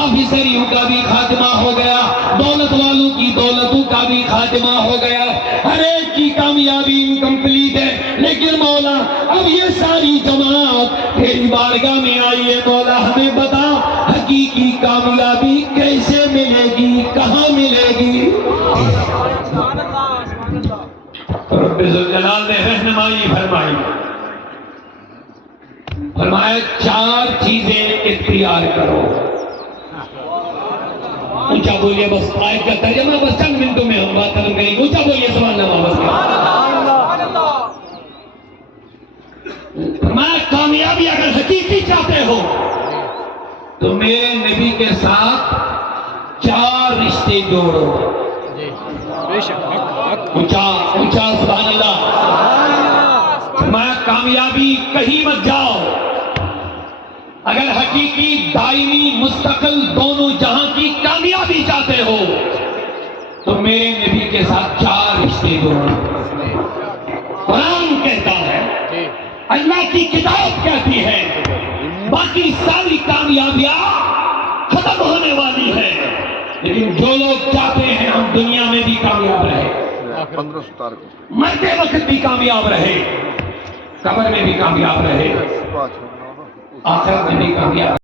آفیسریوں کا بھی خاتمہ ہو گیا، دولت والوں کی دولتوں کا بھی خاتمہ ہو گیا، ہر ایک کی کامیابی انکمپلیٹ ہے، لیکن مولا اب یہ ساری جماعت تیری بارگاہ میں آئی ہے، مولا ہمیں بتا حقیقی کامیابی کیسے ملے گی، کہاں ملے گی؟ رب ذوالجلال نے رہنمائی فرمائی، فرمایا 4 چیزیں اختیار کرو۔ اونچا بولیے، بس آیت کا ترجمہ بس چند منٹوں میں ہم بات ختم کریں گے، اونچا بولیے سبحان اللہ بس۔ فرمایا کامیابی اگر حقیقی چاہتے ہو تو میرے نبی کے ساتھ 4 رشتے جوڑو۔ اونچا سبحان اللہ۔ فرمایا کامیابی کہیں مت جاؤ، اگر حقیقی دائمی مستقل دونوں جہاں کی کامیابی چاہتے ہو تو میرے نبی کے ساتھ 4 رشتے جوڑو۔ قرآن کہتا ہے، اللہ کی کتاب کہتی ہے باقی ساری کامیابیاں ختم ہونے والی ہے، لیکن جو لوگ چاہتے ہیں ہم دنیا میں بھی کامیاب رہے، مرتے وقت بھی کامیاب رہے، قبر میں بھی کامیاب رہے، آخرت میں بھی کامیاب